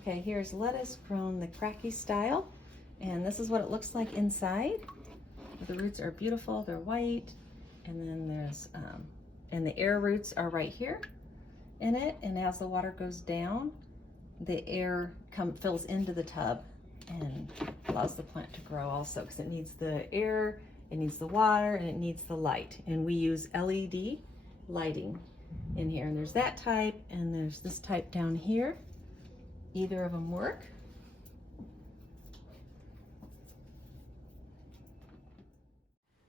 Okay, here's lettuce grown the Kratky style, and this is what it looks like inside. The roots are beautiful, they're white, and then there's, and the air roots are right here in it, and as the water goes down, the air fills into the tub and allows the plant to grow also, because it needs the air, it needs the water, and it needs the light. And we use LED lighting in here, and there's that type, and there's this type down here. Either of them work.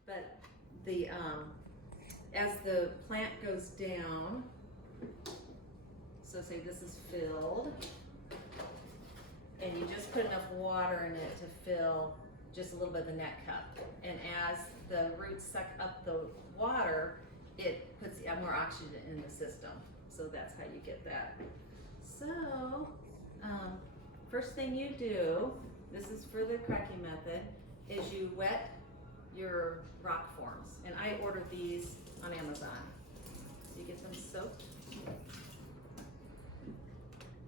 But the as the plant goes down, so say this is filled, and you just put enough water in it to fill just a little bit of the net cup. And as the roots suck up the water, it puts more oxygen in the system. So that's how you get that. So, first thing you do, this is for the Kratky method, is you wet your rock forms. And I ordered these on Amazon. You get them soaked.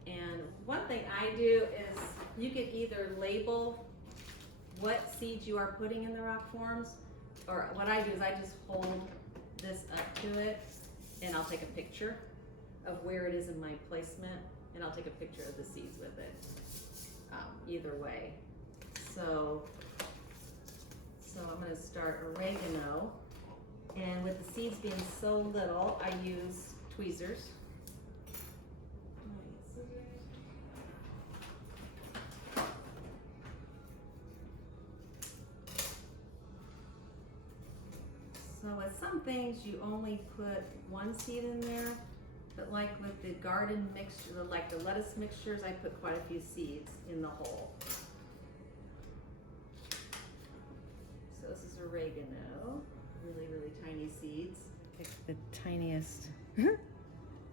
And one thing I do is you could either label what seeds you are putting in the rock forms, or what I do is I just hold this up to it and I'll take a picture of where it is in my placement, and I'll take a picture of the seeds with it. Either way. So I'm going to start oregano, and with the seeds being so little, I use tweezers. So with some things you only put one seed in there, but like with the garden mixture, like the lettuce mixtures, I put quite a few seeds in the hole. So this is oregano, really, really tiny seeds. Pick the tiniest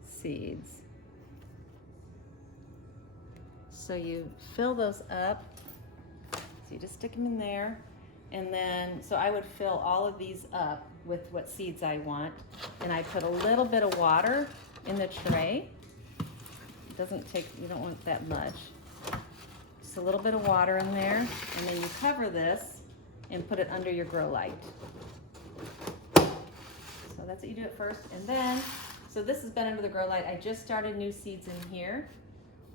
seeds. So you fill those up, so you just stick them in there. And then, so I would fill all of these up with what seeds I want. And I put a little bit of water in the tray. It doesn't take, you don't want that much. Just a little bit of water in there. And then you cover this and put it under your grow light. So that's what you do at first. And then, so this has been under the grow light. I just started new seeds in here.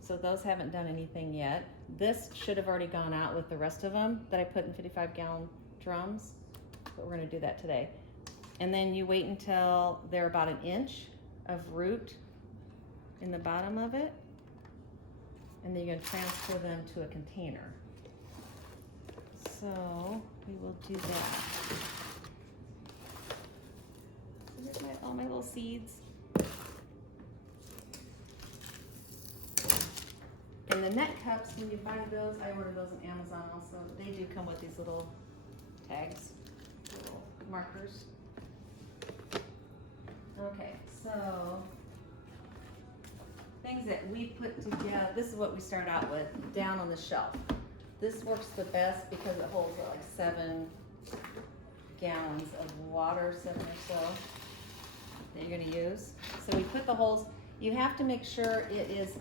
So those haven't done anything yet. This should have already gone out with the rest of them that I put in 55-gallon drums, but we're gonna do that today. And then you wait until they're about an inch of root in the bottom of it, and then you're gonna transfer them to a container. So we will do that. So here's all my little seeds. And the net cups, when you buy those, I ordered those on Amazon also. They do come with these little tags, little markers. Okay, so things that we put together, this is what we start out with, down on the shelf. This works the best because it holds like 7 gallons of water, 7 or so, that you're gonna use. So we put the holes, you have to make sure it is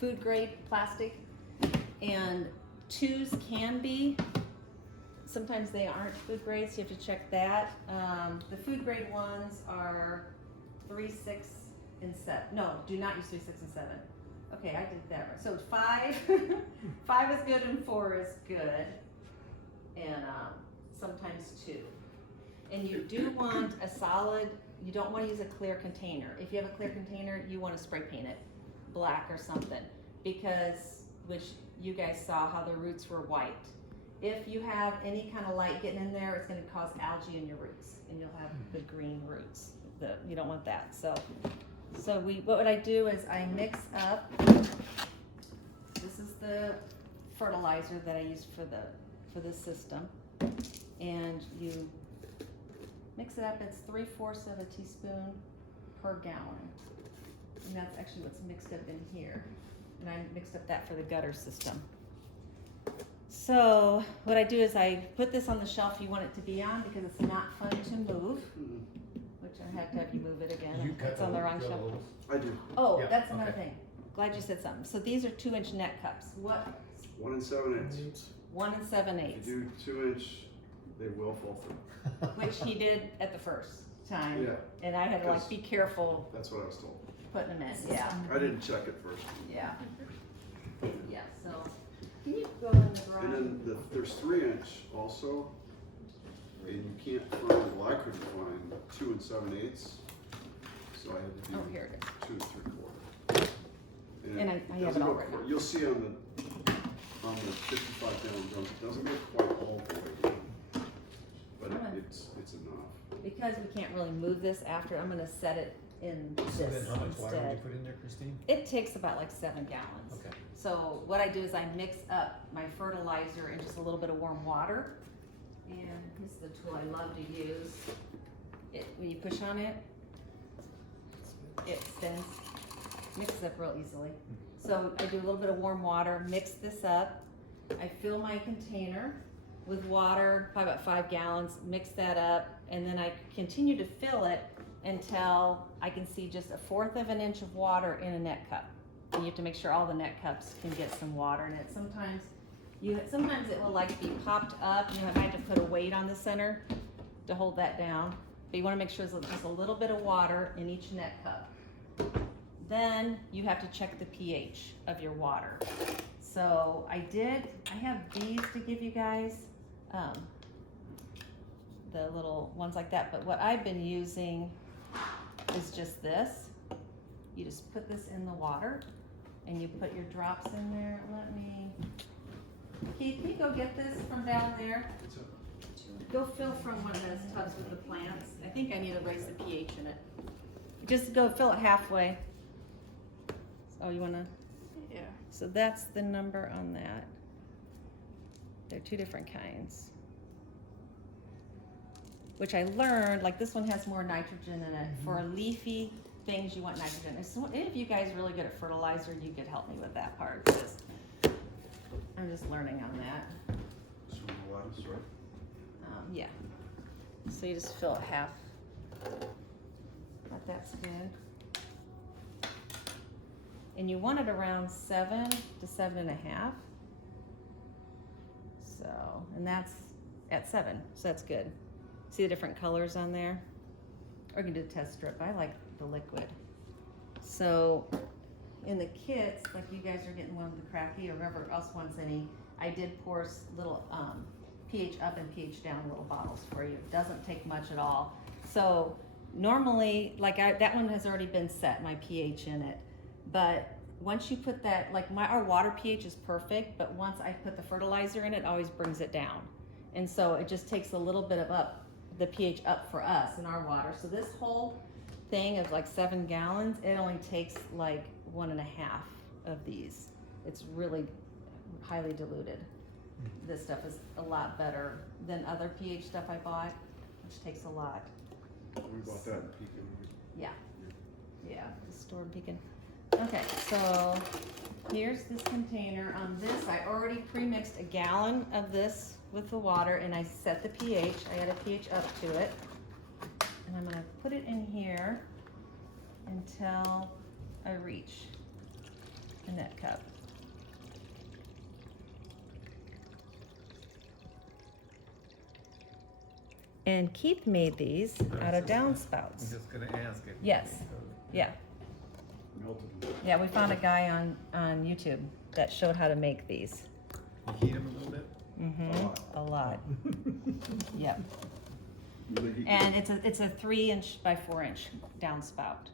food grade plastic, and 2s can be, sometimes they aren't food grade, so you have to check that. The food grade ones are 3, 6, and 7. No, do not use 3, 6, and 7. Okay, I did that right. So 5, 5 is good and 4 is good, and sometimes 2. And you do want a solid, you don't want to use a clear container. If you have a clear container, you want to spray paint it black or something, because, which you guys saw how the roots were white. If you have any kind of light getting in there, it's going to cause algae in your roots, and you'll have the green roots. You don't want that. So what I do is I mix up, this is the fertilizer that I use for this system, and you mix it up. It's 3/4 of a teaspoon per gallon. And that's actually what's mixed up in here. And I mixed up that for the gutter system. So what I do is I put this on the shelf you want it to be on, because it's not fun to move, which I have to have you move it again. It's on the wrong shelf. I do. Oh, Yeah, that's another okay. thing. glad you said something. So these are 2-inch net cups. What? 1 7/8. 1 7/8. If you do 2-inch, they will fall through. Which he did at the first time. Yeah. And I had to like be careful That's what I was told. putting them in. Yeah. I didn't check it first. Yeah. Yeah. So can you go in the garage? And then there's 3-inch also, and you can't find. Well, I couldn't find 2 7/8. So I had to do Oh, here it is. 2 3/4. And I it have it doesn't all go right quite- now. You'll see on the 55-gallon drums, it doesn't go quite all the way down, but Okay. it's enough. Because we can't really move this after, I'm gonna set it in So this then how much water would you instead. put in there, Christine? It takes about like 7 gallons. Okay. So what I do is I mix up my fertilizer and just a little bit of warm water. And this is the tool I love to use. When you push on it, it spins, mixes up real easily. So I do a little bit of warm water, mix this up. I fill my container with water, probably about 5 gallons, mix that up, and then I continue to fill it until I can see just 1/4 of an inch of water in a net cup. And you have to make sure all the net cups can get some water in it. Sometimes it will like be popped up, and you might have to put a weight on the center to hold that down. But you wanna make sure there's just a little bit of water in each net cup. Then you have to check the pH of your water. So I have these to give you guys, the little ones like that, but what I've been using is just this. You just put this in the water and you put your drops in there. Keith, can you go get this from down there? Go fill from one of those tubs with the plants. I think I need to raise the pH in it. Just go fill it halfway. Oh, you wanna? Yeah. So that's the number on that. They're 2 different kinds. Which I learned, like this one has more nitrogen in it. For leafy things, you want nitrogen. If you guys are really good at fertilizer, you could help me with that part. 'Cause I'm just learning on that. Sweet lettuce, right? Yeah. So you just fill it half. But that's good. And you want it around 7 to 7.5. So, and that's at 7, so that's good. See the different colors on there? Or you can do the test strip. I like the liquid. So in the kits, like you guys are getting one with the Kratky or whoever else wants any, I did pour little pH up and pH down little bottles for you. It doesn't take much at all. So normally, like that one has already been set, my pH in it. But once you put that, like our water pH is perfect, but once I put the fertilizer in, it always brings it down. And so it just takes a little bit of the pH up for us in our water. So this whole thing of like 7 gallons, it only takes like 1.5 of these. It's really highly diluted. This stuff is a lot better than other pH stuff I bought, which takes a lot. We bought that in Pekin. Yeah, the store in Pekin. Okay, so here's this container. On this, I already pre-mixed 1 gallon of this with the water, and I set the pH. I add a pH up to it, and I'm gonna put it in here until I reach a net cup. And Keith made these out of downspouts. I'm just gonna ask it. Yes. Yeah. Melted them. Yeah, we found a guy on YouTube that showed how to make these. You heat them a little bit? Mm-hmm. A lot. Yep. Really heat And it's a 3-inch by 4-inch downspout.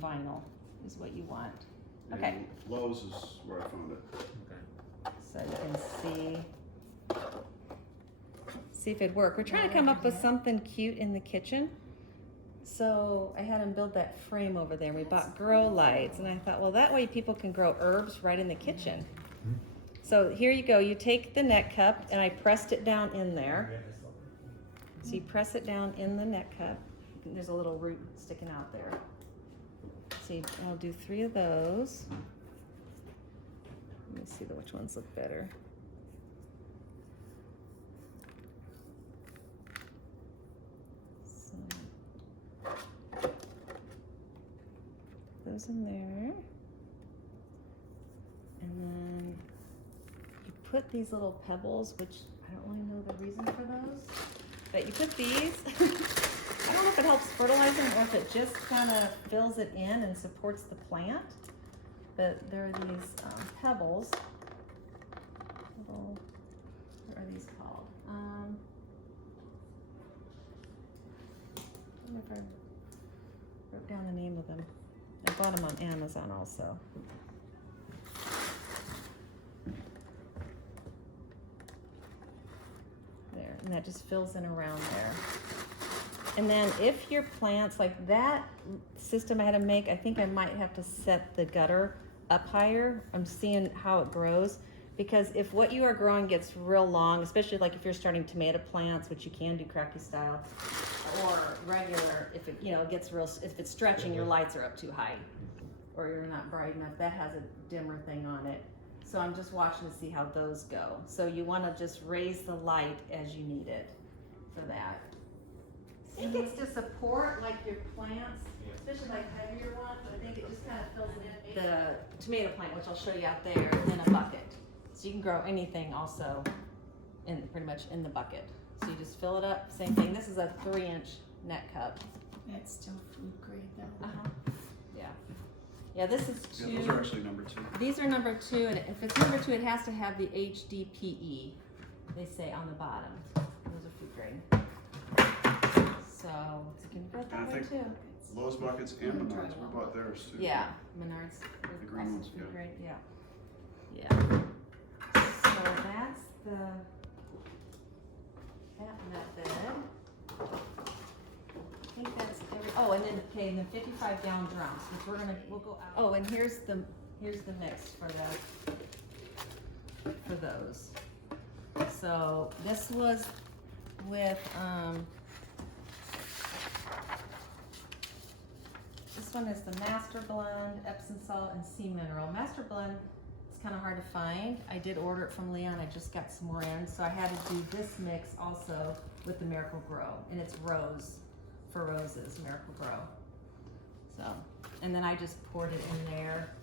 Vinyl is what you want. them. Okay. And Lowe's is where I found it. Okay. So you can see if it'd work. We're trying to come up with something cute in the kitchen. So I had him build that frame over there. We bought grow lights, and I thought, well, that way people can grow herbs right in the kitchen. So here you go. You take the net cup, and I pressed it down in there. So you press it down in the net cup. There's a little root sticking out there. See, I'll do 3 of those. Let me see which ones look better. So, those in there. put these little pebbles, which I don't really know the reason for those, but you put these. I don't know if it helps fertilize them or if it just kind of fills it in and supports the plant. But there are these pebbles. What are these called? I don't know if I wrote down the name of them. I bought them on Amazon also. There, and that just fills in around there. And then if your plants, like that system I had to make, I think I might have to set the gutter up higher. I'm seeing how it grows. Because if what you are growing gets real long, especially like if you're starting tomato plants, which you can do Kratky style, or regular, if it gets real, if it's stretching, your lights are up too high, or you're not bright enough, that has a dimmer thing on it. So I'm just watching to see how those go. So you want to just raise the light as you need it for that. I think it's to support like your plants, especially like heavier ones. I think it just kind of fills it in. The tomato plant, which I'll show you out there, in a bucket. So you can grow anything also in pretty much in the bucket. So you just fill it up, same thing. This is a 3-inch net cup. That's still food grade though. Yeah. Yeah, this is 2. Yeah, those are actually number 2. These are number 2, and if it's number 2, it has to have the HDPE, they say on the bottom. Those are food grade. So you can put that And I way think too. Lowe's buckets and Menards, we bought theirs too. Yeah, Menards. The green also ones, food yeah. grade, yeah. Yeah. So that's that method. I think that's oh, and then okay, and the 55-gallon drums, which we'll go out. Oh, and here's the mix for those. So this was with this one is the Master Blend, Epsom salt, and sea mineral. Master Blend is kind of hard to find. I did order it from Leon. I just got some more in, so I had to do this mix also with the Miracle Grow, and it's rose for roses, Miracle Grow. So, and then I just poured it in there.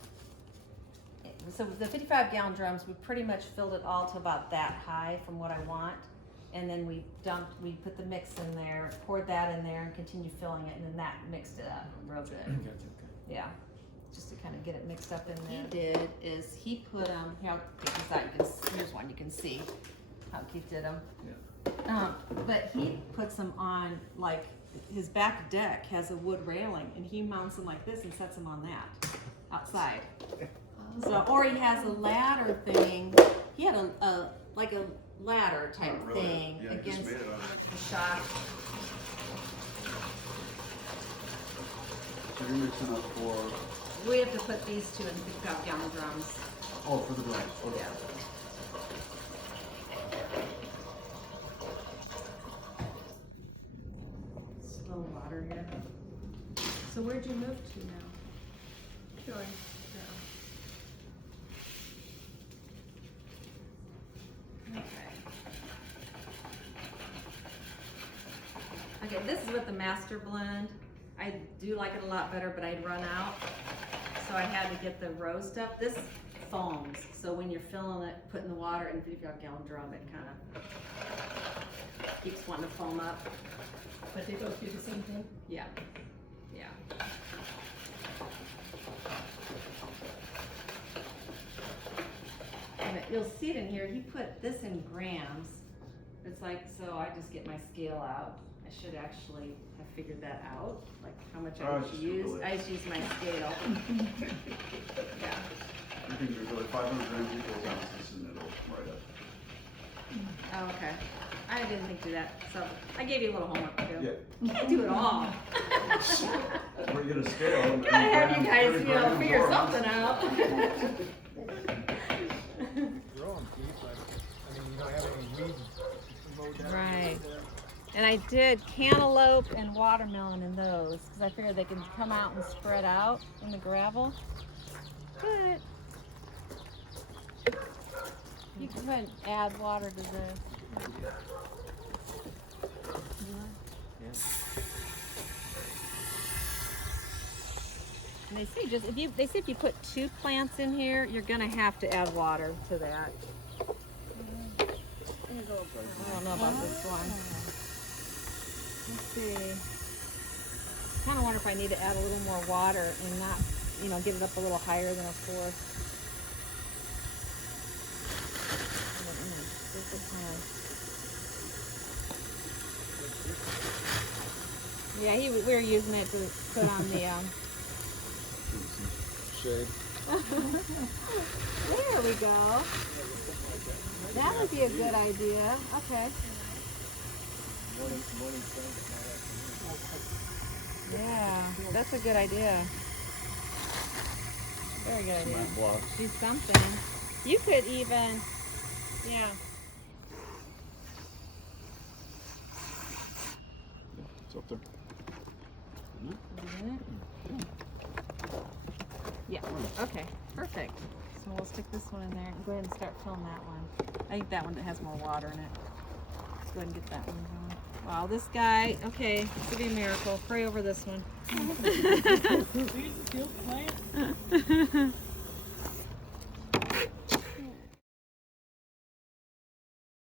So the 55-gallon drums, we pretty much filled it all to about that high from what I want. And then we put the mix in there, poured that in there, and continued filling it, and then that mixed it up real good. Gotcha, okay. Yeah, just to kind of get it mixed up in there. He did is he put here, I'll take this out. Here's one you can see how Keith did them. Yeah. But he puts them on, like his back deck has a wood railing, and he mounts them like this and sets them on that outside. So, or he has a ladder thing. He had a like a ladder type Really? thing Yeah, against just made it up. the shop. So you're mixing up for, We have to put these two in 55-gallon drums. oh, for the drums. Okay. Yeah. Slow water here. So where'd you move to now? Joy. Okay, this is with the Master Blend. I do like it a lot better, but I'd run out. So I had to get the rose stuff. This foams, so when you're filling it, putting the water in a 55-gallon drum, it kind of keeps wanting to foam up. But they both do the same thing? Yeah, yeah. And you'll see it in here, he put this in grams. It's like, so I just get my scale out. I should actually have figured that out, like how much I just use. Google it. I just use my scale. Yeah. You can do really 500 grams equals ounces and it'll write up. Oh, okay. I didn't think to do that, so I gave you a little homework to do. Yeah. You can't do it all. Where you get a scale. and Gotta have you grams, guys, 30 you know, grams figure or something ounces. out. Grow 'em, Keith, but, I mean, you don't have any weeds mowed down. Right. And I did cantaloupe and watermelon in those because I figured they can come out and spread out in the gravel. But you can go ahead and add water to this. And they say just if you put 2 plants in here, you're gonna have to add water to that. I don't know about this one. Let's see. Kind of wonder if I need to add a little more water and not, you know, get it up a little higher than a 4th. Yeah, we were using it to put on the Shade. There we go. That would be a good idea. Okay. Yeah, that's a good idea. Very good idea. Cement blocks. Do something. You could even, yeah. It's up there. Isn't it? Yeah. Okay. Perfect. So we'll stick this one in there and go ahead and start filling that one. I think that one that has more water in it. Let's go ahead and get that one going. Wow, this guy. Okay, this will be a miracle. Pray over this one.